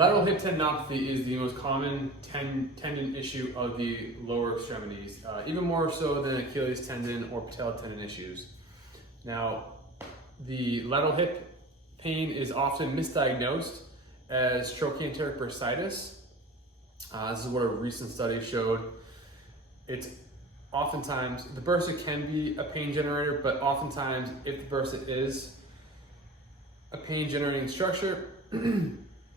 Lateral hip tendinopathy is the most common tendon issue of the lower extremities, even more so than Achilles tendon or patella tendon issues. Now, the lateral hip pain is often misdiagnosed as trochanteric bursitis. This is what a recent study showed. It's oftentimes, the bursa can be a pain generator, but oftentimes if the bursa is a pain generating structure,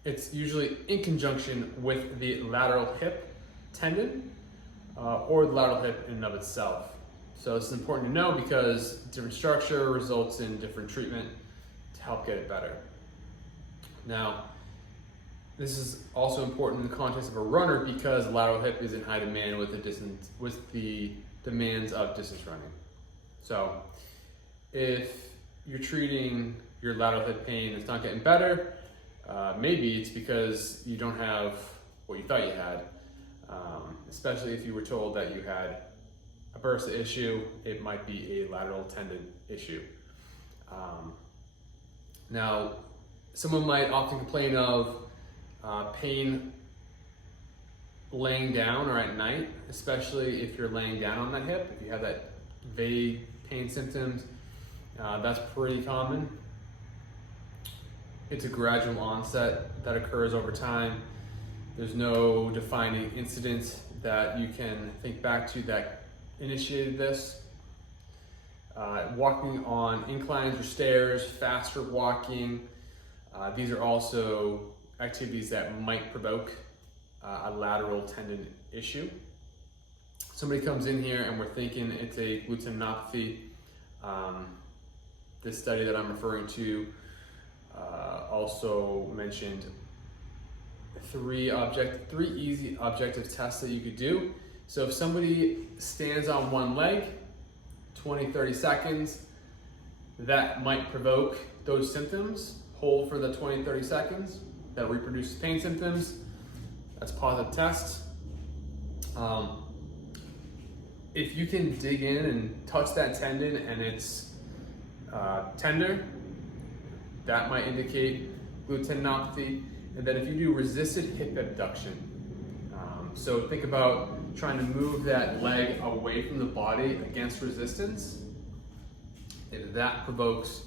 it's usually in conjunction with the lateral hip tendon or the lateral hip in and of itself. So it's important to know because different structure results in different treatment to help get it better. Now, this is also important in the context of a runner because lateral hip is in high demand with the demands of distance running. So if you're treating your lateral hip pain and it's not getting better, maybe it's because you don't have what you thought you had, especially if you were told that you had a bursa issue. It might be a lateral tendon issue. Now, someone might often complain of pain laying down or at night, especially if you're laying down on that hip. If you have that vague pain symptoms, that's pretty common. It's a gradual onset that occurs over time. There's no defining incident that you can think back to that initiated this. Walking on inclines or stairs, faster walking, these are also activities that might provoke a lateral tendon issue. Somebody comes in here and we're thinking it's a glute tendinopathy. This study that I'm referring to also mentioned three easy objective tests that you could do. So if somebody stands on one leg 20-30 seconds, that might provoke those symptoms. Hold for the 20-30 seconds, that reproduces pain symptoms. That's a positive test. If you can dig in and touch that tendon and it's tender, that might indicate glute tendinopathy. And then if you do resisted hip abduction, so think about trying to move that leg away from the body against resistance. If that provokes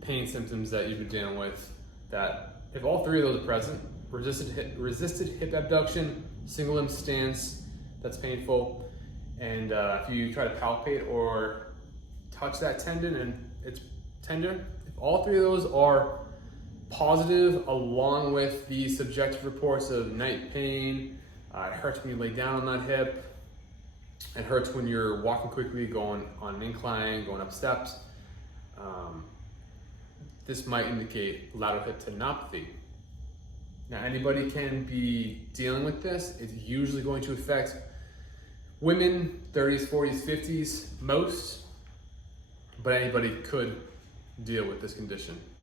pain symptoms that you've been dealing with, that if all three of those are present, resisted hip abduction, single limb stance, that's painful, and if you try to palpate or touch that tendon and it's tender, if all three of those are positive, along with the subjective reports of night pain, it hurts when you lay down on that hip, it hurts when you're walking quickly, going on an incline, going up steps, this might indicate lateral hip tendinopathy. Now, anybody can be dealing with this. It's usually going to affect women, 30s, 40s, 50s, most, but anybody could deal with this condition.